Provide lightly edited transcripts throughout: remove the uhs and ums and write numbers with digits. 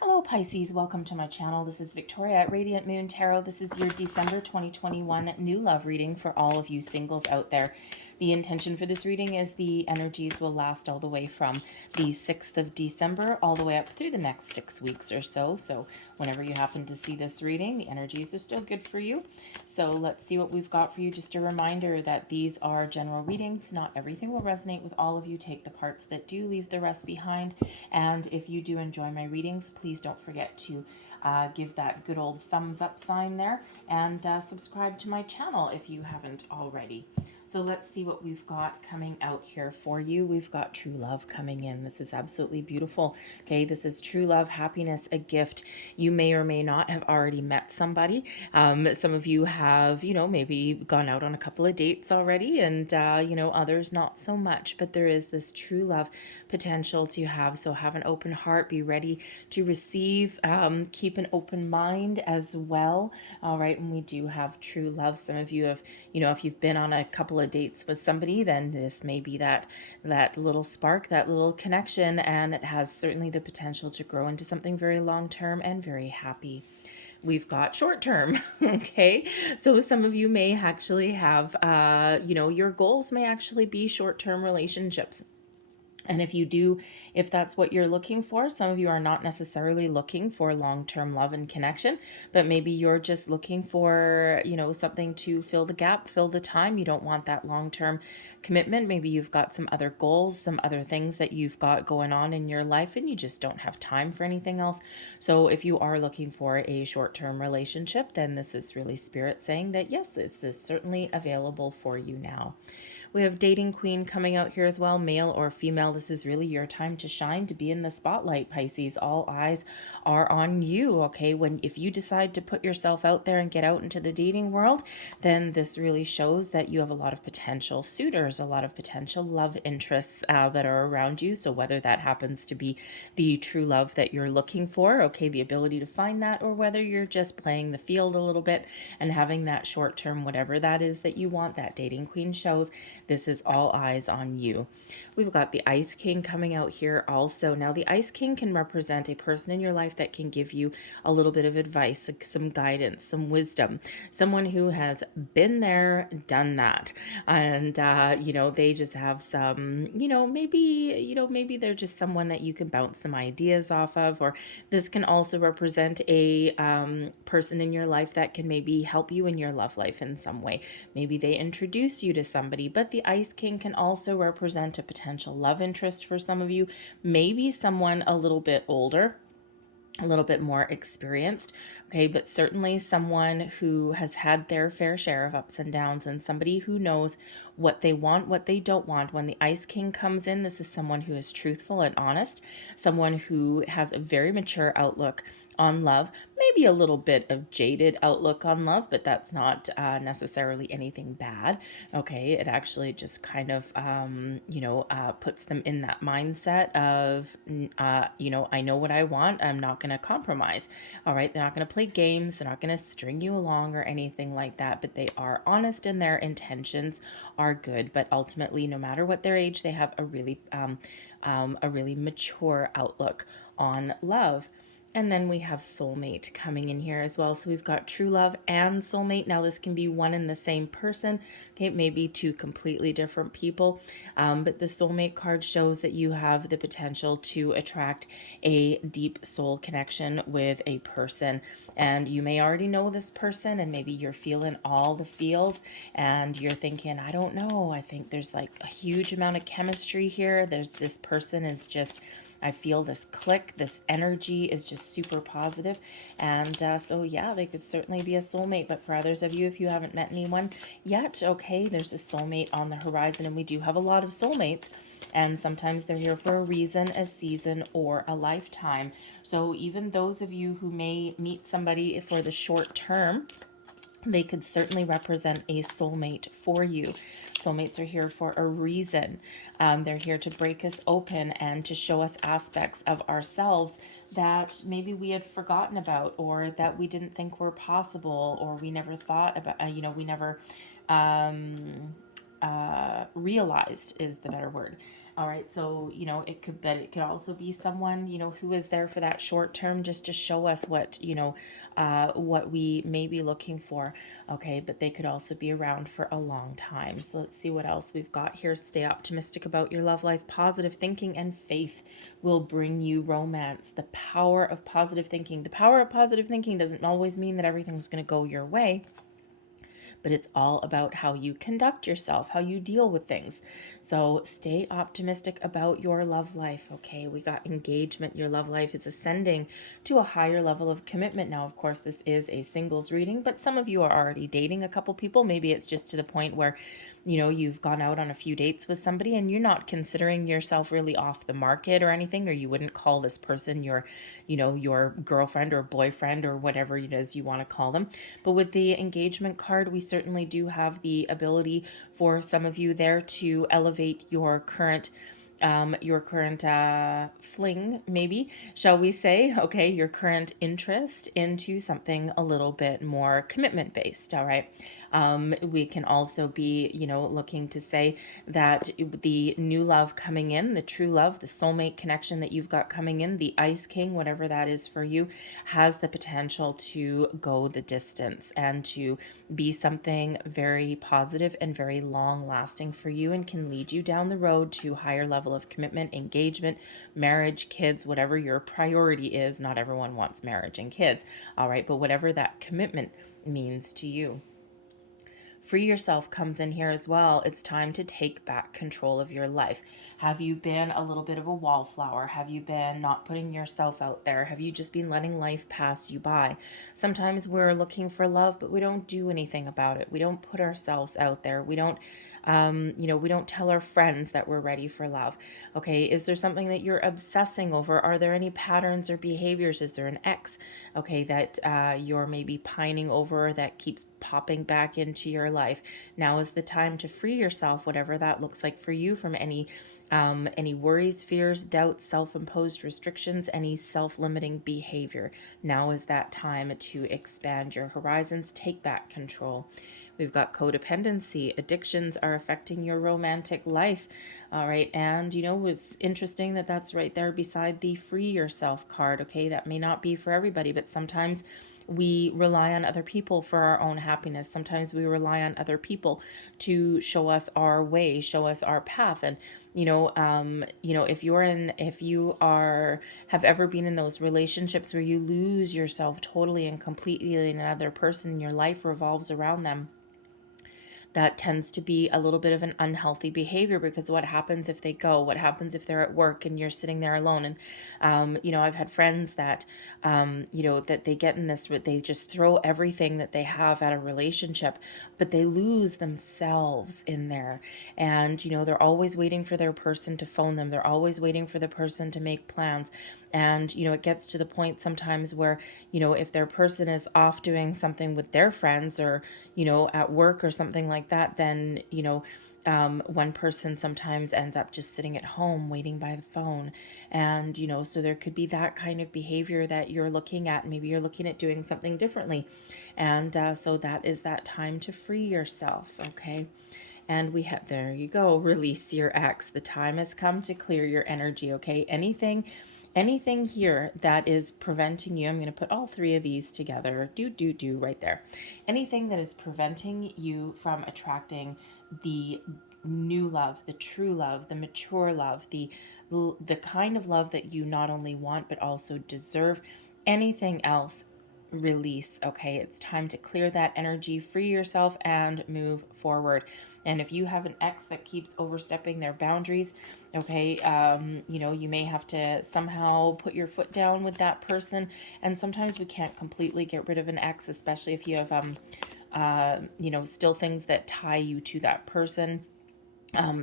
Hello Pisces, welcome to my channel. This is Victoria at Radiant Moon Tarot. This is your December 2021 new love reading for all of you singles out there. The intention for this reading is the energies will last all the way from the 6th of December all the way up through the next 6 weeks or so. So whenever you happen to see this reading, the energies are still good for you. So let's see what we've got for you. Just a reminder that these are general readings. Not everything will resonate with all of you. Take the parts that do, leave the rest behind. And if you do enjoy my readings, please don't forget to give that good old thumbs up sign there and subscribe to my channel if you haven't already. So let's see what we've got coming out here for you. We've got true love coming in. This is absolutely beautiful. Okay, this is true love, happiness, a gift. You may or may not have already met somebody. Some of you have, maybe gone out on a couple of dates already, and, others not so much. But there is this true love potential to have. So have an open heart, be ready to receive, keep an open mind as well. All right, when we do have true love, some of you have, if you've been on a couple of dates with somebody, then this may be that little spark, that little connection, and it has certainly the potential to grow into something very long-term and very happy. We've got short term. Okay, so some of you may actually have your goals may actually be short-term relationships. And if that's what you're looking for, some of you are not necessarily looking for long-term love and connection, but maybe you're just looking for, something to fill the gap, fill the time. You don't want that long-term commitment. Maybe you've got some other goals, some other things that you've got going on in your life, and you just don't have time for anything else. So if you are looking for a short-term relationship, then this is really Spirit saying that, yes, it's certainly available for you now. We have Dating Queen coming out here as well, male or female. This is really your time to shine, to be in the spotlight, Pisces. All eyes are on you, okay? If you decide to put yourself out there and get out into the dating world, then this really shows that you have a lot of potential suitors, a lot of potential love interests that are around you. So whether that happens to be the true love that you're looking for, okay, the ability to find that, or whether you're just playing the field a little bit and having that short term, whatever that is that you want, that Dating Queen shows. This is all eyes on you. We've got the Ice King coming out here also. Now, the Ice King can represent a person in your life that can give you a little bit of advice, some guidance, some wisdom. Someone who has been there, done that. And, they just have some, maybe they're just someone that you can bounce some ideas off of. Or this can also represent a person in your life that can maybe help you in your love life in some way. Maybe they introduce you to somebody, but the Ice King can also represent a potential love interest for some of you, maybe someone a little bit older, a little bit more experienced, okay, but certainly someone who has had their fair share of ups and downs, and somebody who knows what they want, what they don't want. When the Ice King comes in, this is someone who is truthful and honest, someone who has a very mature outlook on love, maybe a little bit of jaded outlook on love, but that's not necessarily anything bad. Okay, it actually just kind of puts them in that mindset of I know what I want, I'm not going to compromise. All right, they're not going to play games, they're not going to string you along or anything like that, but they are honest and their intentions are good. But ultimately, no matter what their age, they have a really mature outlook on love. And then we have soulmate coming in here as well. So we've got true love and soulmate. Now this can be one and the same person. Okay, maybe two completely different people. But the soulmate card shows that you have the potential to attract a deep soul connection with a person. And you may already know this person, and maybe you're feeling all the feels and you're thinking, I don't know, I think there's like a huge amount of chemistry here. This person is just, I feel this click, this energy is just super positive. And so yeah, they could certainly be a soulmate. But for others of you, if you haven't met anyone yet, okay, there's a soulmate on the horizon. And we do have a lot of soulmates. And sometimes they're here for a reason, a season, or a lifetime. So even those of you who may meet somebody for the short term, they could certainly represent a soulmate for you. Soulmates are here for a reason. They're here to break us open and to show us aspects of ourselves that maybe we had forgotten about, or that we didn't think were possible, or we never thought about, we never realized is the better word. All right, so you know, but it could also be someone, you know, who is there for that short term, just to show us what, you know, what we may be looking for. Okay, but they could also be around for a long time. So let's see what else we've got here. Stay optimistic about your love life. Positive thinking and faith will bring you romance. The power of positive thinking. The power of positive thinking doesn't always mean that everything's going to go your way, but it's all about how you conduct yourself, how you deal with things. So stay optimistic about your love life, okay? We got engagement. Your love life is ascending to a higher level of commitment. Now, of course, this is a singles reading, but some of you are already dating a couple people. Maybe it's just to the point where, you know, you've gone out on a few dates with somebody and you're not considering yourself really off the market or anything, or you wouldn't call this person your, you know, your girlfriend or boyfriend or whatever it is you want to call them. But with the engagement card, we certainly do have the ability for some of you there to elevate your current fling, maybe, shall we say, okay, your current interest into something a little bit more commitment based. All right. We can also be, you know, looking to say that the new love coming in, the true love, the soulmate connection that you've got coming in, the Ice King, whatever that is for you, has the potential to go the distance and to be something very positive and very long lasting for you, and can lead you down the road to higher level of commitment, engagement, marriage, kids, whatever your priority is. Not everyone wants marriage and kids. All right. But whatever that commitment means to you. Free yourself comes in here as well. It's time to take back control of your life. Have you been a little bit of a wallflower? Have you been not putting yourself out there? Have you just been letting life pass you by? Sometimes we're looking for love, but we don't do anything about it. We don't put ourselves out there. We don't you know, we don't tell our friends that we're ready for love. Okay, is there something that you're obsessing over? Are there any patterns or behaviors? Is there an ex, okay, that you're maybe pining over that keeps popping back into your life? Now is the time to free yourself, whatever that looks like for you, from any worries, fears, doubts, self-imposed restrictions, any self-limiting behavior. Now is that time to expand your horizons, take back control. We've got codependency. Addictions are affecting your romantic life. All right. And, you know, it's interesting that that's right there beside the free yourself card. Okay. That may not be for everybody, but sometimes we rely on other people for our own happiness. Sometimes we rely on other people to show us our way, show us our path. And, you know, if you have ever been in those relationships where you lose yourself totally and completely in another person and your life revolves around them, that tends to be a little bit of an unhealthy behavior, because what happens if they go? What happens if they're at work and you're sitting there alone? And, you know, I've had friends that, you know, that they get in this, they just throw everything that they have at a relationship, but they lose themselves in there. And, you know, they're always waiting for their person to phone them. They're always waiting for the person to make plans. And, you know, it gets to the point sometimes where, you know, if their person is off doing something with their friends or, you know, at work or something like that, then, you know, one person sometimes ends up just sitting at home waiting by the phone. And, you know, so there could be that kind of behavior that you're looking at. Maybe you're looking at doing something differently. And so that is that time to free yourself. Okay. And we have, there you go, release your ex. The time has come to clear your energy. Okay. Anything here that is preventing you, I'm going to put all three of these together, right there. Anything that is preventing you from attracting the new love, the true love, the mature love, the kind of love that you not only want, but also deserve. Anything else, release. Okay, it's time to clear that energy, free yourself, and move forward. And if you have an ex that keeps overstepping their boundaries, okay, you know, you may have to somehow put your foot down with that person. And sometimes we can't completely get rid of an ex, especially if you have, you know, still things that tie you to that person.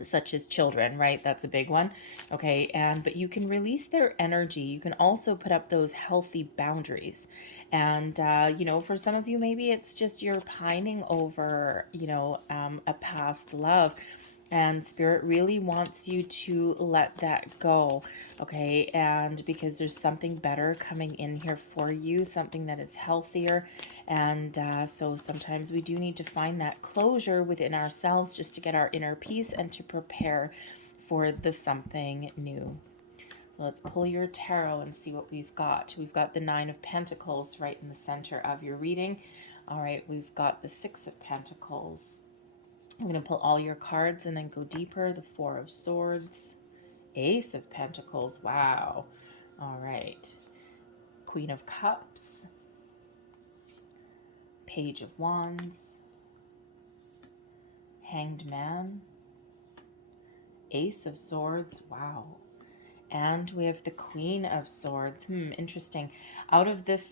Such as children, right? That's a big one. Okay. But you can release their energy. You can also put up those healthy boundaries. And, you know, for some of you, maybe it's just you're pining over, you know, a past love. And Spirit really wants you to let that go, okay? And because there's something better coming in here for you, something that is healthier. And so sometimes we do need to find that closure within ourselves just to get our inner peace and to prepare for the something new. Let's pull your tarot and see what we've got. We've got the Nine of Pentacles right in the center of your reading. All right, we've got the Six of Pentacles. I'm going to pull all your cards and then go deeper. The Four of Swords, Ace of Pentacles. Wow. All right. Queen of Cups, Page of Wands, Hanged Man, Ace of Swords. Wow. And we have the Queen of Swords. Interesting. Out of this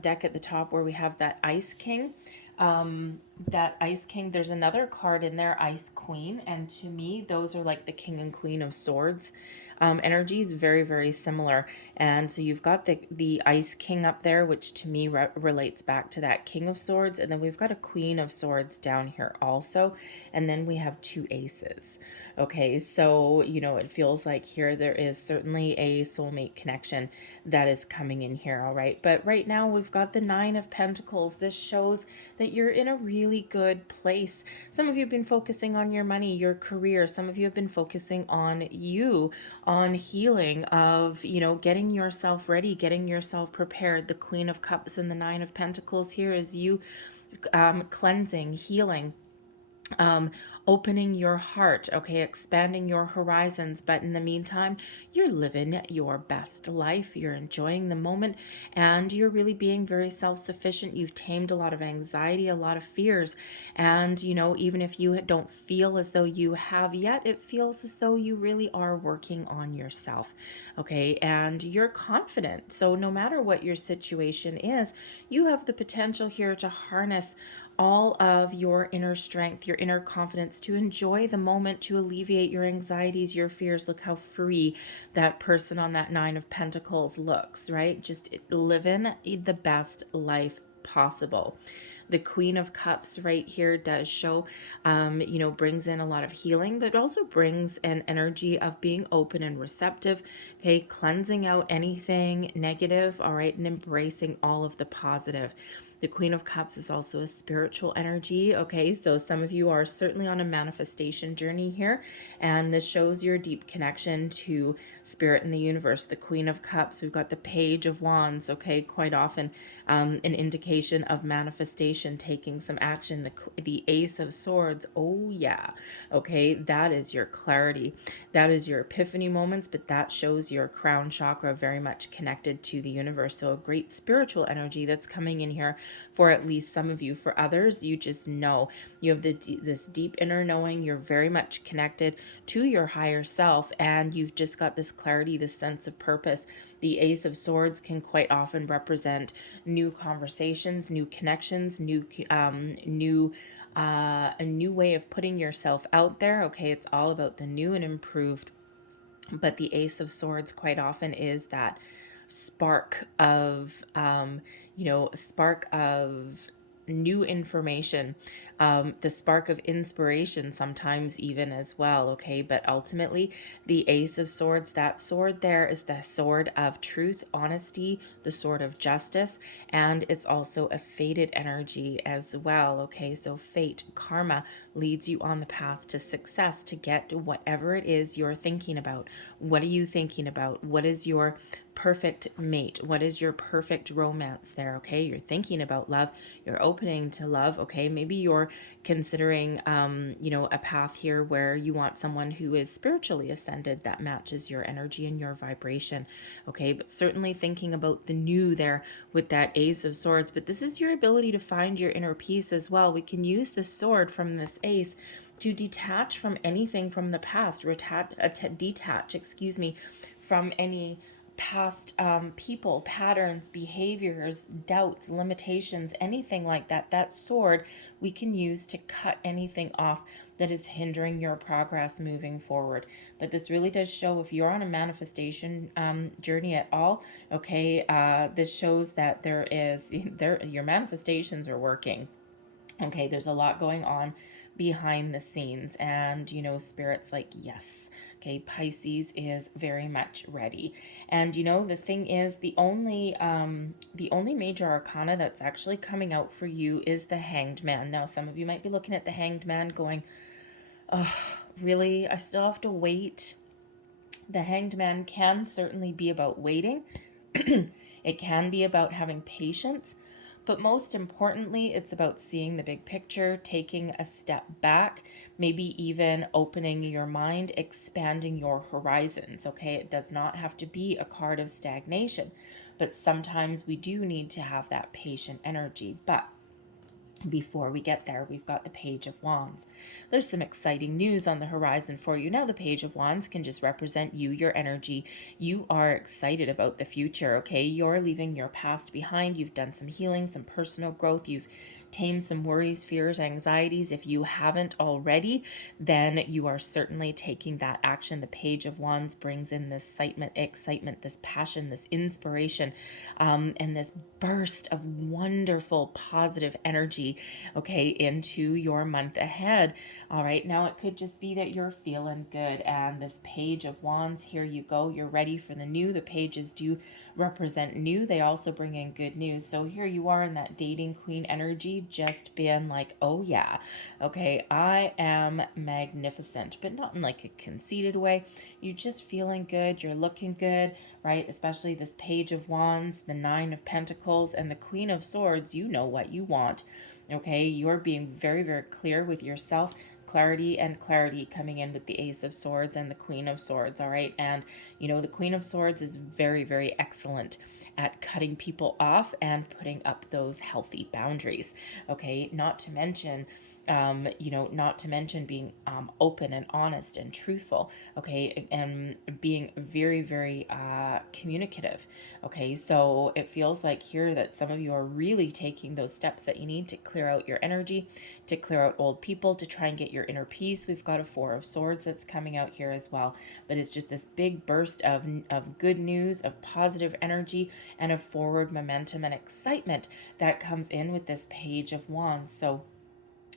deck at the top where we have that Ice King, there's another card in there, Ice Queen. And to me, those are like the King and Queen of Swords. Energies very, very similar. And so you've got the Ice King up there, which to me relates back to that King of Swords. And then we've got a Queen of Swords down here also. And then we have two aces. Okay, so, you know, it feels like here there is certainly a soulmate connection that is coming in here, all right? But right now we've got the Nine of Pentacles. This shows that you're in a really good place. Some of you have been focusing on your money, your career. Some of you have been focusing on you, on healing, of, you know, getting yourself ready, getting yourself prepared. The Queen of Cups and the Nine of Pentacles here is you cleansing, healing, opening your heart, okay, expanding your horizons. But in the meantime, you're living your best life. You're enjoying the moment, and you're really being very self-sufficient. You've tamed a lot of anxiety, a lot of fears. And, you know, even if you don't feel as though you have yet, it feels as though you really are working on yourself, okay? And you're confident. So no matter what your situation is, you have the potential here to harness all of your inner strength, your inner confidence, to enjoy the moment, to alleviate your anxieties, your fears. Look how free that person on that Nine of Pentacles looks, right? Just living the best life possible. The Queen of Cups right here does show, you know, brings in a lot of healing, but also brings an energy of being open and receptive, okay? Cleansing out anything negative, all right? And embracing all of the positive. The Queen of Cups is also a spiritual energy, okay? So some of you are certainly on a manifestation journey here, and this shows your deep connection to spirit in the universe. The Queen of Cups, we've got the Page of Wands, okay? Quite often an indication of manifestation, taking some action. The Ace of Swords, oh yeah, okay? That is your clarity. That is your epiphany moments, but that shows your crown chakra very much connected to the universe. So a great spiritual energy that's coming in here for at least some of you. For others, you just know. You have this deep inner knowing. You're very much connected to your higher self, and you've just got this clarity, this sense of purpose. The Ace of Swords can quite often represent new conversations, new connections, a new way of putting yourself out there. Okay, it's all about the new and improved. But the Ace of Swords quite often is that spark of, spark of new information, the spark of inspiration sometimes even as well, okay? But ultimately, the Ace of Swords, that sword there is the sword of truth, honesty, the sword of justice, and it's also a fated energy as well, okay? So fate, karma leads you on the path to success, to get whatever it is you're thinking about. What are you thinking about? What is your perfect mate? What is your perfect romance there? Okay, you're thinking about love, you're opening to love. Okay, maybe you're considering a path here where you want someone who is spiritually ascended that matches your energy and your vibration. Okay, but certainly thinking about the new there with that Ace of Swords. But this is your ability to find your inner peace as well. We can use the sword from this ace to detach from anything from the past, detach from any past people, patterns, behaviors, doubts, limitations, anything like that. That sword we can use to cut anything off that is hindering your progress moving forward. But this really does show, if you're on a manifestation journey at all, okay, this shows that your manifestations are working. Okay, there's a lot going on behind the scenes. And, you know, Spirit's like, yes. Okay, Pisces is very much ready. And you know, the thing is, the only major arcana that's actually coming out for you is the Hanged Man. Now, some of you might be looking at the Hanged Man going, oh, really? I still have to wait? The Hanged Man can certainly be about waiting. It can be about having patience. But most importantly, it's about seeing the big picture, taking a step back, maybe even opening your mind, expanding your horizons, okay? It does not have to be a card of stagnation, but sometimes we do need to have that patient energy. But before we get there, we've got the Page of Wands. There's some exciting news on the horizon for you. Now, the Page of Wands can just represent you, your energy. You are excited about the future, okay? You're leaving your past behind. You've done some healing, some personal growth. You've tamed some worries, fears, anxieties. If you haven't already, then you are certainly taking that action. The Page of Wands brings in this excitement, this passion, this inspiration, and this burst of wonderful, positive energy, okay, into your month ahead. All right, now it could just be that you're feeling good, and this Page of Wands, here you go, you're ready for the new. The pages do represent new. They also bring in good news. So here you are in that dating queen energy, just being like, oh yeah, okay, I am magnificent, but not in like a conceited way. You're just feeling good, you're looking good, right? Especially this Page of Wands, the Nine of Pentacles, and the Queen of Swords. You know what you want, okay? You're being very, very clear with yourself. Clarity coming in with the Ace of Swords and the Queen of Swords, all right? And, you know, the Queen of Swords is very, very excellent at cutting people off and putting up those healthy boundaries, okay? Not to mention, being open and honest and truthful, okay, and being very, very communicative, okay? So it feels like here that some of you are really taking those steps that you need to clear out your energy, to clear out old people, to try and get your inner peace. We've got a Four of Swords that's coming out here as well, but it's just this big burst of good news, of positive energy, and of forward momentum and excitement that comes in with this Page of Wands. So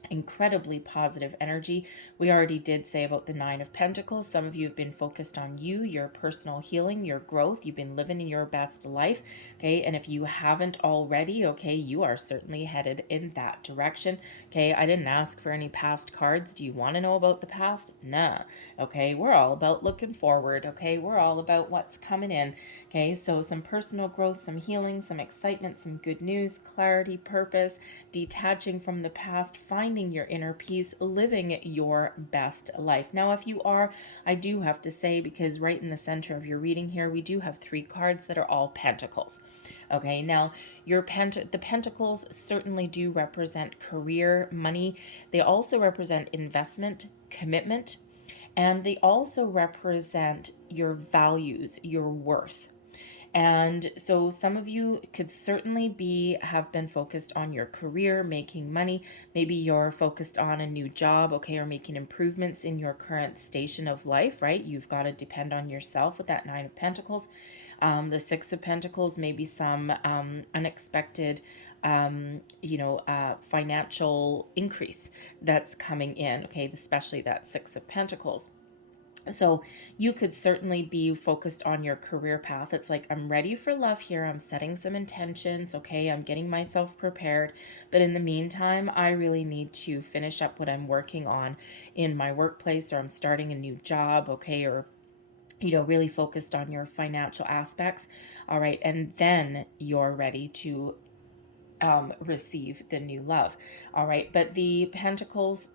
incredibly positive energy. We already did say about the Nine of Pentacles. Some of you have been focused on you, your personal healing, your growth. You've been living in your best life, okay? And if you haven't already, okay, you are certainly headed in that direction, okay? I didn't ask for any past cards. Do you want to know about the past? Nah, okay? We're all about looking forward, okay? We're all about what's coming in, okay? So some personal growth, some healing, some excitement, some good news, clarity, purpose, detaching from the past, finding your inner peace, living your best life. Now, if you are, I do have to say, because right in the center of your reading here, we do have 3 cards that are all pentacles. Okay, now the pentacles certainly do represent career, money. They also represent investment, commitment, and they also represent your values, your worth. And so some of you could certainly have been focused on your career, making money. Maybe you're focused on a new job, okay, or making improvements in your current station of life, right? You've got to depend on yourself with that Nine of Pentacles. The Six of Pentacles, maybe some unexpected financial increase that's coming in, okay, especially that Six of Pentacles. So you could certainly be focused on your career path. It's like, I'm ready for love here. I'm setting some intentions. Okay, I'm getting myself prepared. But in the meantime, I really need to finish up what I'm working on in my workplace, or I'm starting a new job. Okay, or, really focused on your financial aspects. All right, and then you're ready to receive the new love. All right, but the Pentacles,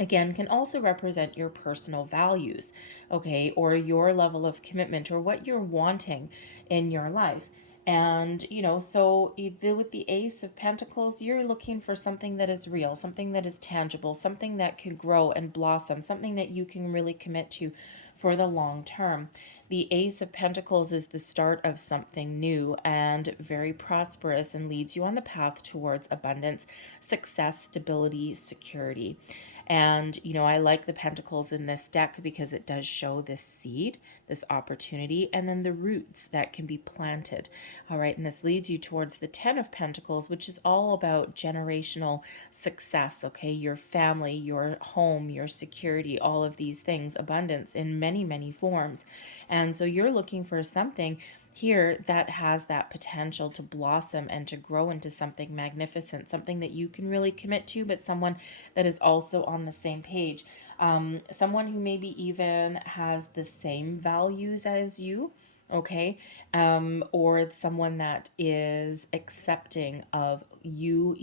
again, can also represent your personal values, okay, or your level of commitment, or what you're wanting in your life. And, so with the Ace of Pentacles, you're looking for something that is real, something that is tangible, something that can grow and blossom, something that you can really commit to for the long term. The Ace of Pentacles is the start of something new and very prosperous, and leads you on the path towards abundance, success, stability, security. And, you know, I like the pentacles in this deck because it does show this seed, this opportunity, and then the roots that can be planted. All right. And this leads you towards the 10 of Pentacles, which is all about generational success. Okay. Your family, your home, your security, all of these things, abundance in many, many forms. And so you're looking for something here that has that potential to blossom and to grow into something magnificent, something that you can really commit to, but someone that is also on the same page. Someone who maybe even has the same values as you, okay? Or someone that is accepting of you,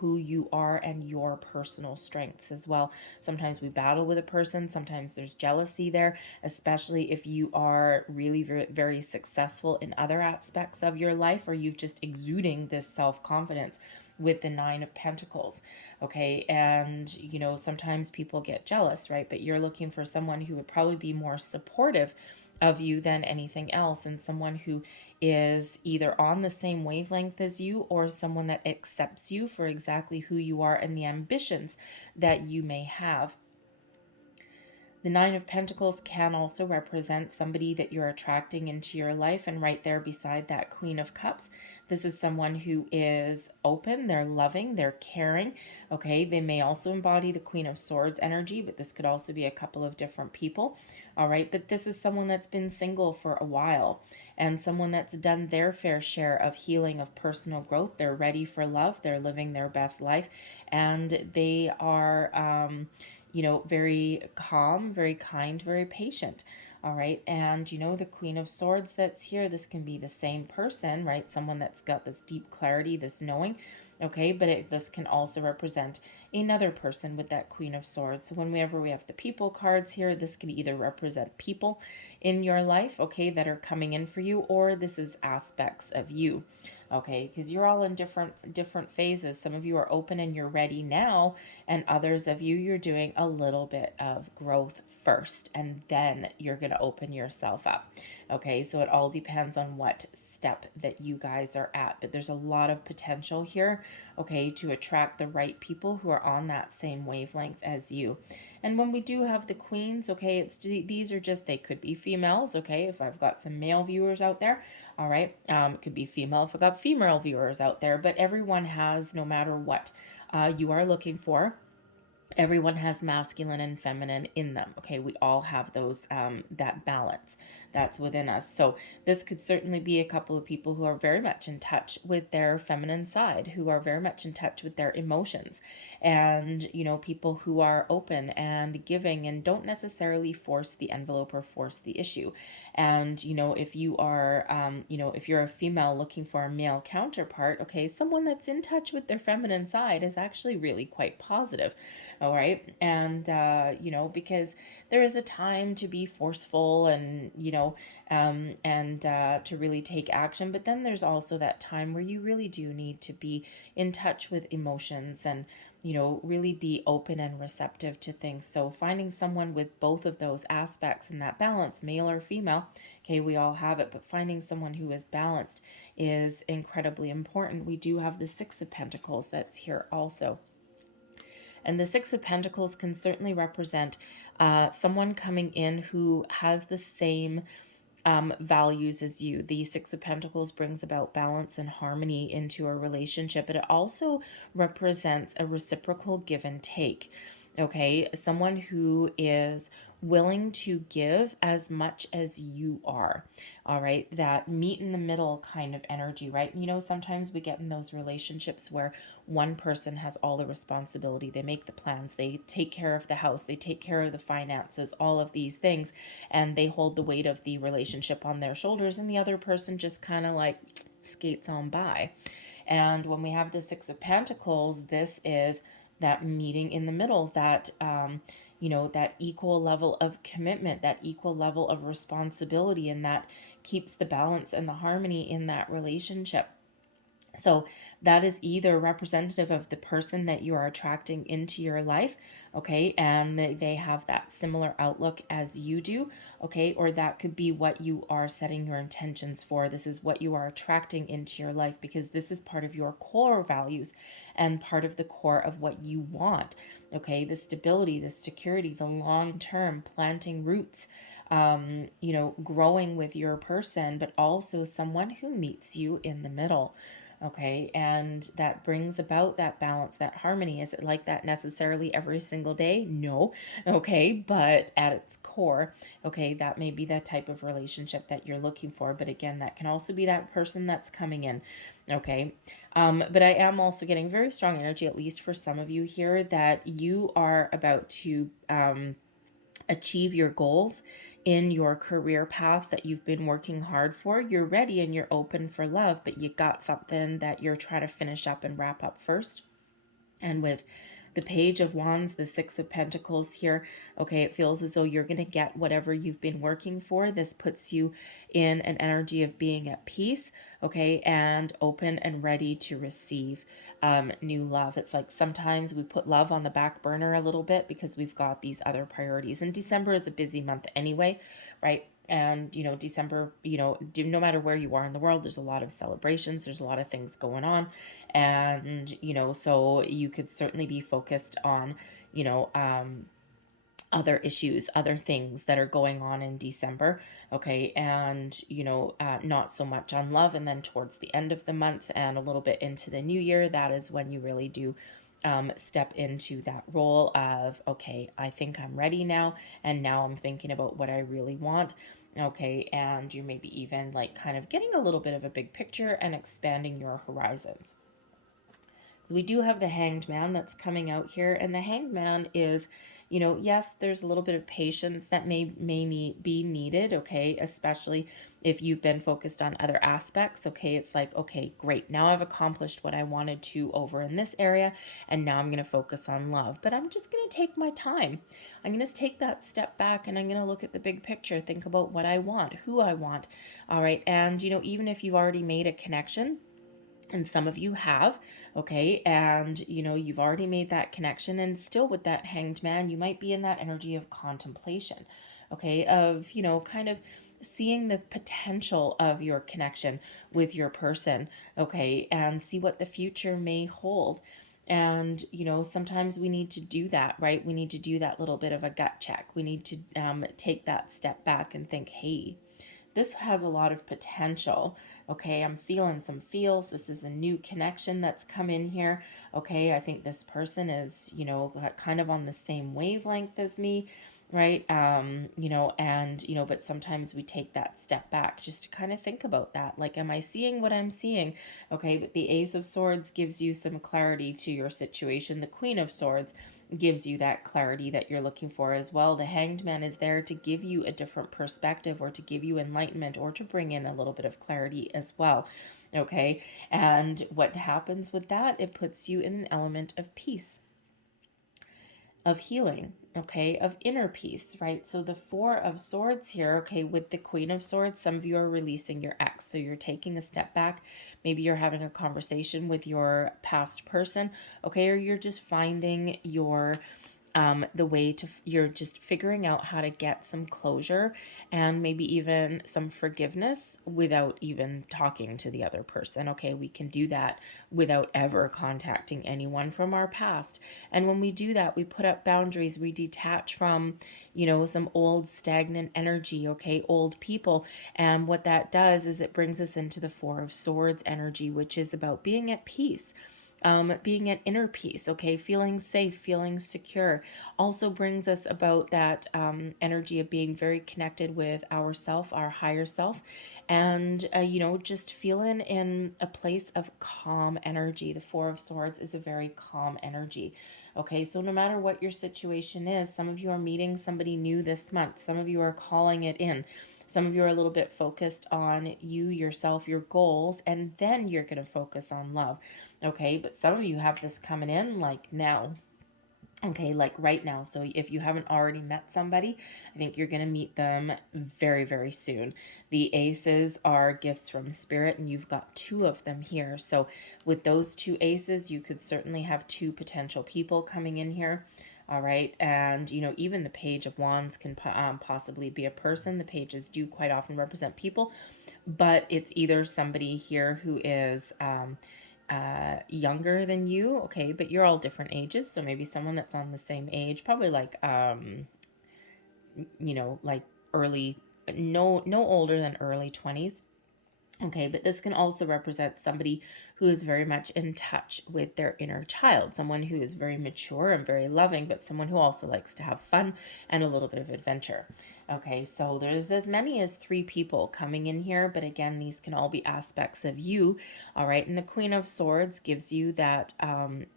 who you are, and your personal strengths as well. Sometimes we battle with a person, sometimes there's jealousy there, especially if you are really very, very successful in other aspects of your life, or you've just exuding this self-confidence with the 9 of Pentacles. Okay, and you know, sometimes people get jealous, right? But you're looking for someone who would probably be more supportive of you than anything else, and someone who is either on the same wavelength as you, or someone that accepts you for exactly who you are and the ambitions that you may have. The 9 of Pentacles can also represent somebody that you're attracting into your life, and right there beside that Queen of Cups, this is someone who is open, they're loving, they're caring, okay? They may also embody the Queen of Swords energy, but this could also be a couple of different people, all right? But this is someone that's been single for a while, and someone that's done their fair share of healing, of personal growth. They're ready for love, they're living their best life, and they are, you know, very calm, very kind, very patient. All right. And, you know, the Queen of Swords that's here, this can be the same person, right? Someone that's got this deep clarity, this knowing. Okay. But this can also represent another person with that Queen of Swords. So whenever we have the people cards here, this can either represent people in your life, okay, that are coming in for you, or this is aspects of you. Okay, because you're all in different phases. Some of you are open and you're ready now, and others of you, you're doing a little bit of growth first, and then you're going to open yourself up. Okay, so it all depends on what step that you guys are at, but there's a lot of potential here, okay, to attract the right people who are on that same wavelength as you. And when we do have the queens, okay, these are just, they could be females, okay, if I've got some male viewers out there, all right, it could be female if I've got female viewers out there, but everyone has, no matter what you are looking for, everyone has masculine and feminine in them, okay? We all have those, that balance that's within us. So this could certainly be a couple of people who are very much in touch with their feminine side, who are very much in touch with their emotions, and, you know, people who are open and giving and don't necessarily force the envelope or force the issue. And, you know, if you are, you know, if you're a female looking for a male counterpart, okay, someone that's in touch with their feminine side is actually really quite positive. All right. And, you know, because there is a time to be forceful and, you know, to really take action. But then there's also that time where you really do need to be in touch with emotions and, you know, really be open and receptive to things. So finding someone with both of those aspects and that balance, male or female, okay, we all have it, but finding someone who is balanced is incredibly important. We do have the 6 of Pentacles that's here also. And the 6 of Pentacles can certainly represent someone coming in who has the same values as you. The 6 of Pentacles brings about balance and harmony into a relationship, but it also represents a reciprocal give and take. Okay, someone who is willing to give as much as you are. All right, that meet in the middle kind of energy, right? You know, sometimes we get in those relationships where one person has all the responsibility. They make the plans, they take care of the house, they take care of the finances, all of these things, and they hold the weight of the relationship on their shoulders, and the other person just kind of like skates on by. And when we have the 6 of Pentacles, this is that meeting in the middle, that you know, that equal level of commitment, that equal level of responsibility, and that keeps the balance and the harmony in that relationship. So that is either representative of the person that you are attracting into your life, okay, and they have that similar outlook as you do, okay, or that could be what you are setting your intentions for. This is what you are attracting into your life, because this is part of your core values and part of the core of what you want. okay? The stability, the security, the long-term, planting roots, you know, growing with your person, but also someone who meets you in the middle. Okay, and that brings about that balance, that harmony. Is it like that necessarily every single day? No. Okay, but at its core, okay, that may be the type of relationship that you're looking for. But again, that can also be that person that's coming in. Okay, but I am also getting very strong energy, at least for some of you here, that you are about to achieve your goals in your career path that you've been working hard for. You're ready and you're open for love, but you got something that you're trying to finish up and wrap up first. And with the Page of Wands, the Six of Pentacles here, okay, it feels as though you're going to get whatever you've been working for. This puts you in an energy of being at peace, okay, and open and ready to receive new love. It's like sometimes we put love on the back burner a little bit because we've got these other priorities. And December is a busy month anyway, right? And, you know, December, you know, no matter where you are in the world, there's a lot of celebrations, there's a lot of things going on. And, you know, so you could certainly be focused on, you know, other issues, other things that are going on in December, okay, and, you know, not so much on love. And then towards the end of the month and a little bit into the new year, that is when you really do step into that role of, okay, I think I'm ready now, and now I'm thinking about what I really want, okay, and you're maybe even like kind of getting a little bit of a big picture and expanding your horizons. So we do have the Hanged Man that's coming out here, and the Hanged Man is, you know, yes, there's a little bit of patience that may be needed, okay, especially if you've been focused on other aspects, okay, it's like, okay, great, now I've accomplished what I wanted to over in this area, and now I'm going to focus on love, but I'm just going to take my time. I'm going to take that step back, and I'm going to look at the big picture, think about what I want, who I want, all right, and, you know, even if you've already made a connection, and some of you have, okay, and, you know, you've already made that connection, and still with that Hanged Man, you might be in that energy of contemplation, okay, of, you know, kind of seeing the potential of your connection with your person, okay, and see what the future may hold. And, you know, sometimes we need to do that, right? We need to do that little bit of a gut check. We need to take that step back and think, hey, this has a lot of potential. Okay, I'm feeling some feels. This is a new connection that's come in here. Okay, I think this person is, you know, kind of on the same wavelength as me, right? You know, and, you know, but sometimes we take that step back just to kind of think about that. Like, am I seeing what I'm seeing? Okay, but the Ace of Swords gives you some clarity to your situation. The Queen of Swords gives you that clarity that you're looking for as well. The Hanged Man is there to give you a different perspective, or to give you enlightenment, or to bring in a little bit of clarity as well. Okay, and what happens with that? It puts you in an element of peace, of healing, okay, of inner peace, right? So the Four of Swords here, okay, with the Queen of Swords, some of you are releasing your ex. So you're taking a step back. Maybe you're having a conversation with your past person, okay, or you're just finding your the way to, you're just figuring out how to get some closure and maybe even some forgiveness without even talking to the other person. Okay, we can do that without ever contacting anyone from our past. And when we do that, we put up boundaries, we detach from, you know, some old stagnant energy, okay, old people. And what that does is it brings us into the Four of Swords energy, which is about being at peace. Being at inner peace, okay, feeling safe, feeling secure, also brings us about that energy of being very connected with ourself, our higher self, and, you know, just feeling in a place of calm energy. The Four of Swords is a very calm energy. Okay, so no matter what your situation is, some of you are meeting somebody new this month. Some of you are calling it in. Some of you are a little bit focused on you, yourself, your goals, and then you're going to focus on love. Okay, but some of you have this coming in like now. Okay, like right now. So if you haven't already met somebody, I think you're going to meet them very, very soon. The aces are gifts from spirit, and you've got two of them here. So with those two aces, you could certainly have two potential people coming in here. All right, and, you know, even the Page of Wands can possibly be a person. The pages do quite often represent people, but it's either somebody here who is younger than you, okay, but you're all different ages, so maybe someone that's on the same age, probably like you know, like early, no older than early 20s. Okay, but this can also represent somebody who is very much in touch with their inner child, someone who is very mature and very loving, but someone who also likes to have fun and a little bit of adventure. Okay, so there's as many as 3 people coming in here, but again, these can all be aspects of you. All right, and the Queen of Swords gives you that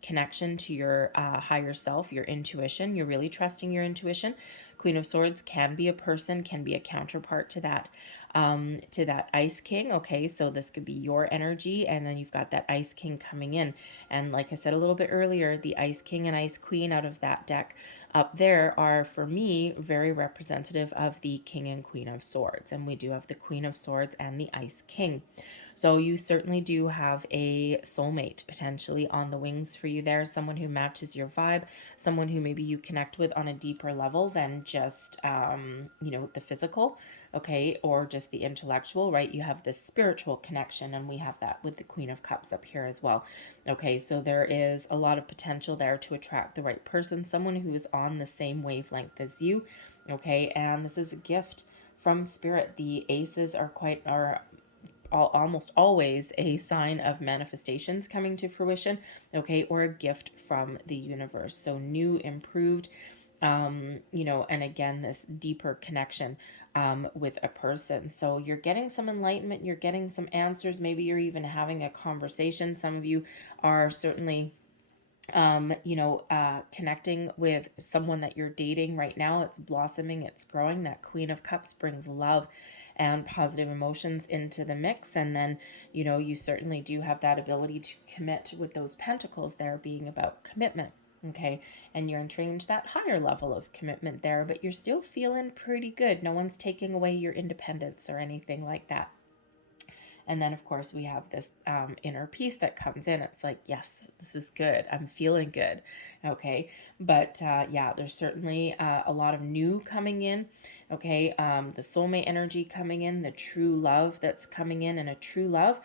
connection to your higher self, your intuition. You're really trusting your intuition. Queen of Swords can be a person, can be a counterpart to that Ice King. Okay, so this could be your energy, and then you've got that Ice King coming in. And like I said a little bit earlier, the Ice King and Ice Queen out of that deck up there are, for me, very representative of the King and Queen of Swords. And we do have the Queen of Swords and the Ice King. So you certainly do have a soulmate potentially on the wings for you there, someone who matches your vibe, someone who maybe you connect with on a deeper level than just, you know, the physical, okay, or just the intellectual, right? You have this spiritual connection, and we have that with the Queen of Cups up here as well. Okay, so there is a lot of potential there to attract the right person, someone who is on the same wavelength as you, okay, and this is a gift from Spirit. The aces are almost always a sign of manifestations coming to fruition, okay, or a gift from the universe. So new, improved, you know, and again, this deeper connection with a person. So you're getting some enlightenment, you're getting some answers, maybe you're even having a conversation. Some of you are certainly you know, connecting with someone that you're dating right now. It's blossoming, it's growing. That Queen of Cups brings love and positive emotions into the mix. And then, you know, you certainly do have that ability to commit with those Pentacles there being about commitment. Okay, and you're entering into that higher level of commitment there, but you're still feeling pretty good. No one's taking away your independence or anything like that. And then, of course, we have this inner peace that comes in. It's like, yes, this is good. I'm feeling good. Okay. But yeah, there's certainly a lot of new coming in. Okay. The soulmate energy coming in, the true love that's coming in, and a true love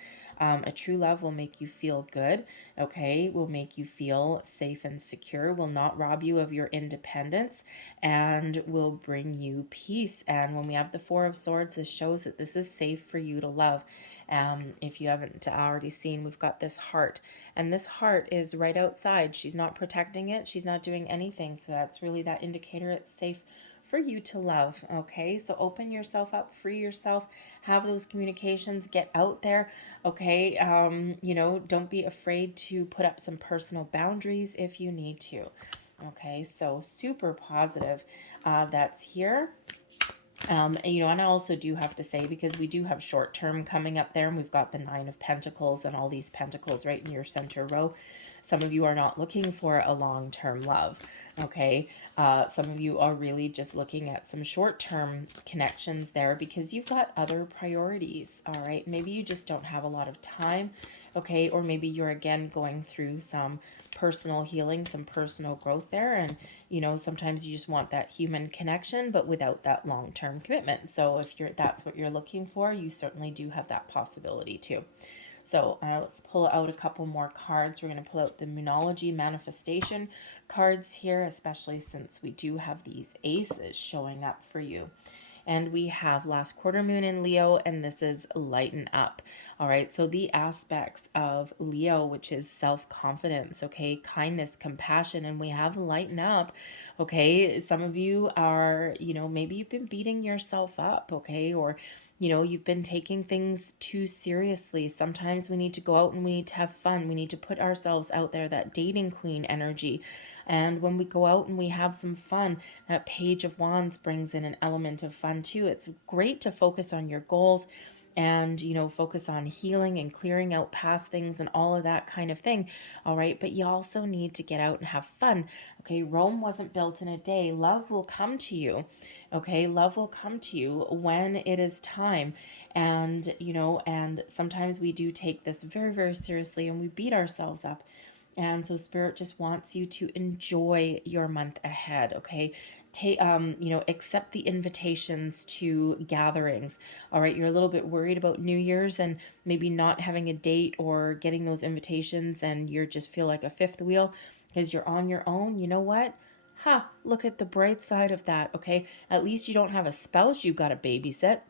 will make you feel good. Okay. Will make you feel safe and secure, will not rob you of your independence, and will bring you peace. And when we have the Four of Swords, this shows that this is safe for you to love. If you haven't already seen, we've got this heart, and this heart is right outside. She's not protecting it. She's not doing anything. So that's really that indicator it's safe for you to love. Okay, so open yourself up, free yourself, have those communications, get out there. Okay, you know, don't be afraid to put up some personal boundaries if you need to. Okay, so super positive that's here. You know, and I also do have to say, because we do have short term coming up there, and we've got the Nine of Pentacles and all these pentacles right in your center row. Some of you are not looking for a long-term love, okay? Some of you are really just looking at some short-term connections there because you've got other priorities, all right? Maybe you just don't have a lot of time, okay? Or maybe you're, again, going through some personal healing, some personal growth there, and, you know, sometimes you just want that human connection, but without that long-term commitment. So if that's what you're looking for, you certainly do have that possibility too. So let's pull out a couple more cards. We're going to pull out the Moonology Manifestation cards here, especially since we do have these aces showing up for you. And we have last quarter moon in Leo, and this is lighten up. All right, so the aspects of Leo, which is self-confidence, okay, kindness, compassion, and we have lighten up, okay? Some of you are, you know, maybe you've been beating yourself up, okay, or you know, you've been taking things too seriously. Sometimes we need to go out and we need to have fun. We need to put ourselves out there, that dating queen energy. And when we go out and we have some fun, that Page of Wands brings in an element of fun too. It's great to focus on your goals and, you know, focus on healing and clearing out past things and all of that kind of thing. All right. But you also need to get out and have fun. Okay. Rome wasn't built in a day. Love will come to you. Okay. Love will come to you when it is time. And, you know, and sometimes we do take this very, very seriously and we beat ourselves up. And so Spirit just wants you to enjoy your month ahead, okay? accept the invitations to gatherings. All right, you're a little bit worried about New Year's and maybe not having a date or getting those invitations, and you just feel like a fifth wheel because you're on your own. You know what? Look at the bright side of that, okay? At least you don't have a spouse you've got to babysit.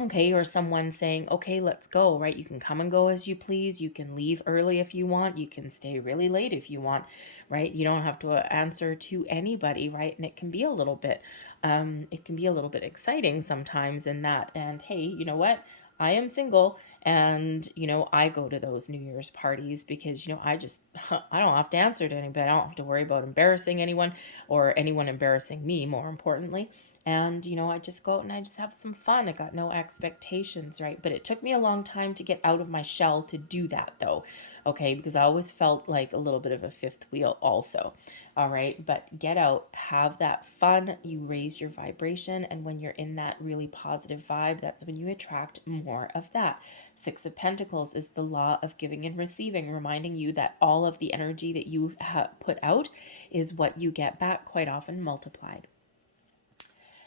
Okay, or someone saying, okay, let's go, right? You can come and go as you please. You can leave early if you want. You can stay really late if you want, right? You don't have to answer to anybody, right? And it can be a little bit, exciting sometimes in that. And hey, you know what? I am single, and I go to those New Year's parties because I don't have to answer to anybody. I don't have to worry about embarrassing anyone or anyone embarrassing me, more importantly. And, I just go out and I just have some fun. I got no expectations, right? But it took me a long time to get out of my shell to do that, though, okay? Because I always felt like a little bit of a fifth wheel also, all right? But get out, have that fun. You raise your vibration. And when you're in that really positive vibe, that's when you attract more of that. Six of Pentacles is the law of giving and receiving, reminding you that all of the energy that you have put out is what you get back, quite often multiplied.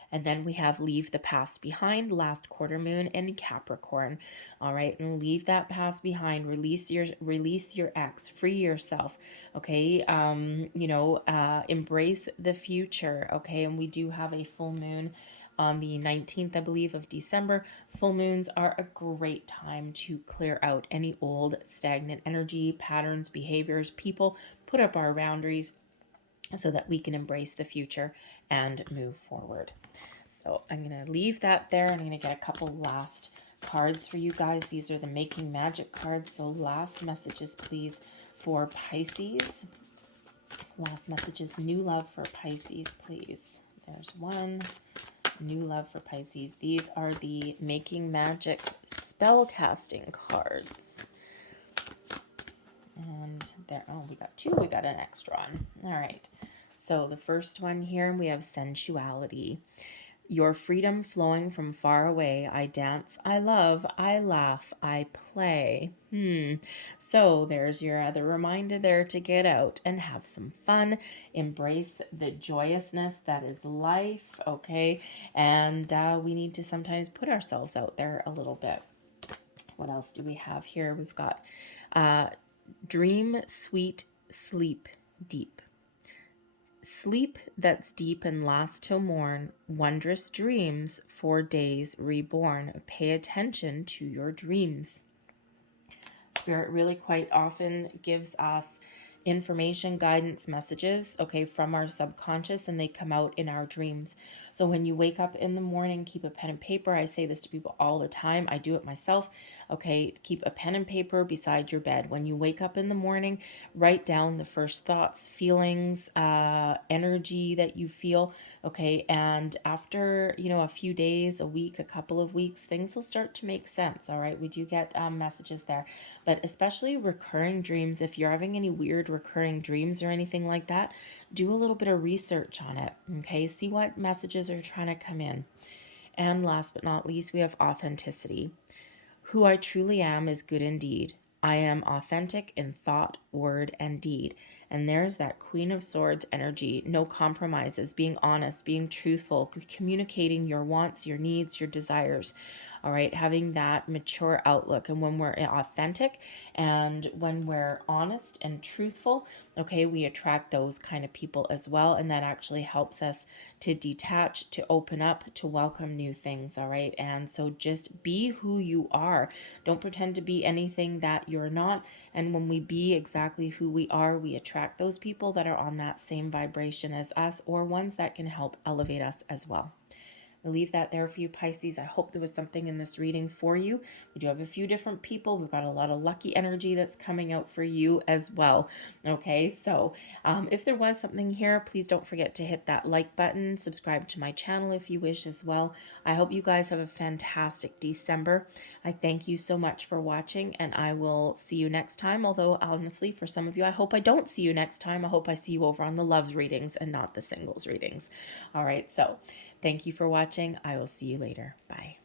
And then we have leave the past behind, last quarter moon in Capricorn. All right, and leave that past behind. Release your ex. Free yourself. Okay, embrace the future. Okay, and we do have a full moon on the 19th, I believe, of December. Full moons are a great time to clear out any old stagnant energy, patterns, behaviors, people. Put up our boundaries so that we can embrace the future and move forward. So I'm going to leave that there. I'm going to get a couple last cards for you guys. These are the Making Magic cards. So last messages, please, for Pisces. Last messages, new love for Pisces, please. There's one. New love for Pisces. These are the Making Magic spell casting cards. And there, we got two. We got an extra one. All right. So the first one here, we have sensuality. Your freedom flowing from far away. I dance, I love, I laugh, I play. So there's your other reminder there to get out and have some fun. Embrace the joyousness that is life, okay? And we need to sometimes put ourselves out there a little bit. What else do we have here? We've got dream, sweet, sleep, deep. Sleep that's deep and lasts till morn, wondrous dreams, 4 days reborn. Pay attention to your dreams. Spirit really quite often gives us information, guidance, messages, okay, from our subconscious, and they come out in our dreams. So when you wake up in the morning, keep a pen and paper. I say this to people all the time. I do it myself. Okay, keep a pen and paper beside your bed. When you wake up in the morning, write down the first thoughts, feelings, energy that you feel. Okay, and after, a few days, a week, a couple of weeks, things will start to make sense. All right, we do get messages there, but especially recurring dreams. If you're having any weird recurring dreams or anything like that, do a little bit of research on it. Okay, see what messages are trying to come in. And last but not least, we have authenticity. Who I truly am is good indeed. I am authentic in thought, word, and deed. And there's that Queen of Swords energy. No compromises, being honest, being truthful, communicating your wants, your needs, your desires. All right, having that mature outlook. And when we're authentic and when we're honest and truthful, okay, we attract those kind of people as well. And that actually helps us to detach, to open up, to welcome new things. All right. And so just be who you are. Don't pretend to be anything that you're not. And when we be exactly who we are, we attract those people that are on that same vibration as us, or ones that can help elevate us as well. I'll leave that there for you, Pisces. I hope there was something in this reading for you. We do have a few different people. We've got a lot of lucky energy that's coming out for you as well. Okay, so if there was something here, please don't forget to hit that like button. Subscribe to my channel if you wish as well. I hope you guys have a fantastic December. I thank you so much for watching, and I will see you next time. Although, honestly, for some of you, I hope I don't see you next time. I hope I see you over on the loves readings and not the singles readings. All right, so thank you for watching. I will see you later. Bye.